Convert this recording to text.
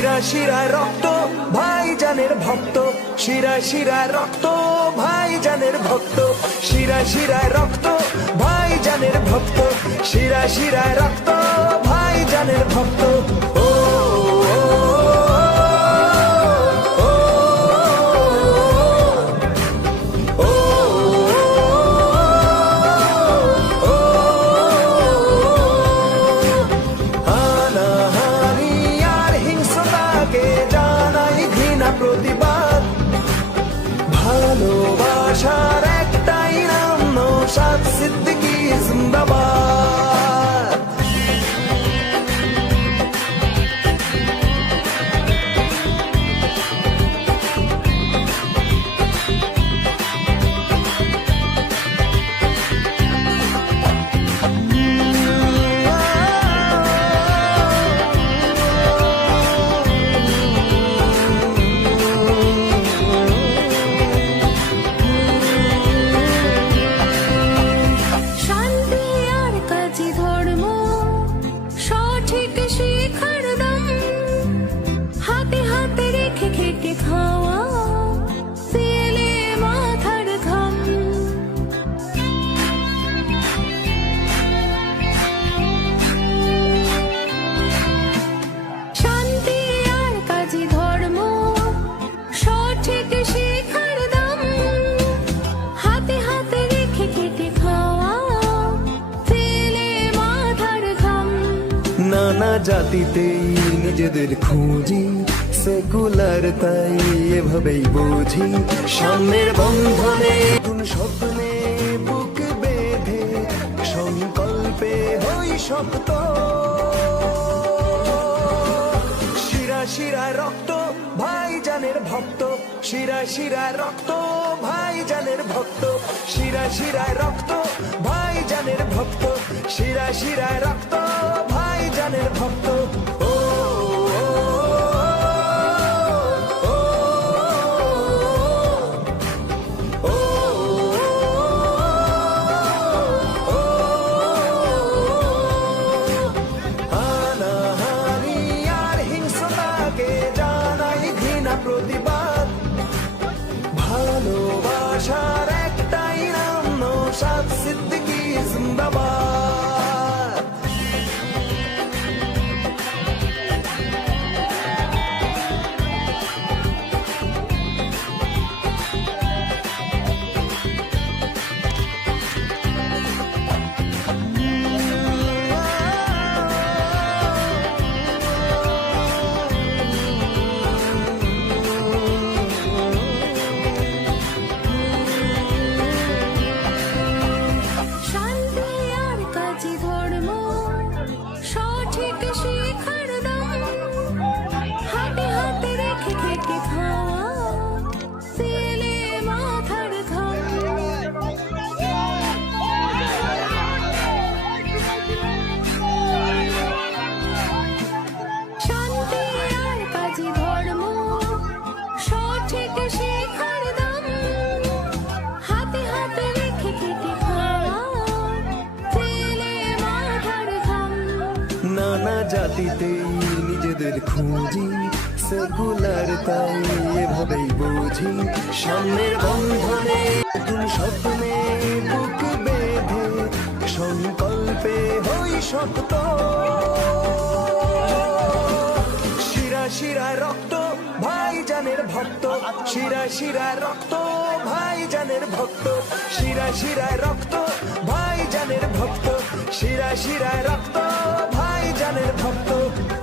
শিরা শিরা রক্ত ভাই জানের ভক্ত। শিরা শিরা রক্ত ভাই জানের ভক্ত। শিরা শিরা রক্ত ভাই জানের ভক্ত। শিরা শিরা রক্ত ভাই জানের ভক্ত। ভালোবাসার একটাই নাম নৌসাদ সিদ্দিকি জিন্দাবাদ। নানা জাতিতেই নিজেদের খুঁজি, সেকুলার তাই এভাবেই বুঝি। সামনের বন্ধনে স্বপ্নে বুক বেঁধে, সংকল্পে হই শক্ত শিরা শিরা রক্ত ভাই জানের ভক্ত, শিরা শিরা রক্ত ভাই জানের ভক্ত, শিরা শিরা রক্ত ভাই জানের ভক্ত, শিরা শিরা রক্ত নৌসাদ সিদ্দিকি জিন্দাবাদ নানা জাতিতেই নিজেদের খুঁজি সেকুলার তাই এভাবেই বুঝি। সামনের বন্ধনে নতুন স্বপ্নে বুক বেঁধে, সংকল্পে হই শক্ত শিরা শিরা রক্ত ভাই জানের ভক্ত, শিরা শিরা রক্ত ভাই জানের ভক্ত, শিরা শিরা রক্ত ভাই জানের ভক্ত, শিরা শিরা রক্ত জানের ভক্ত।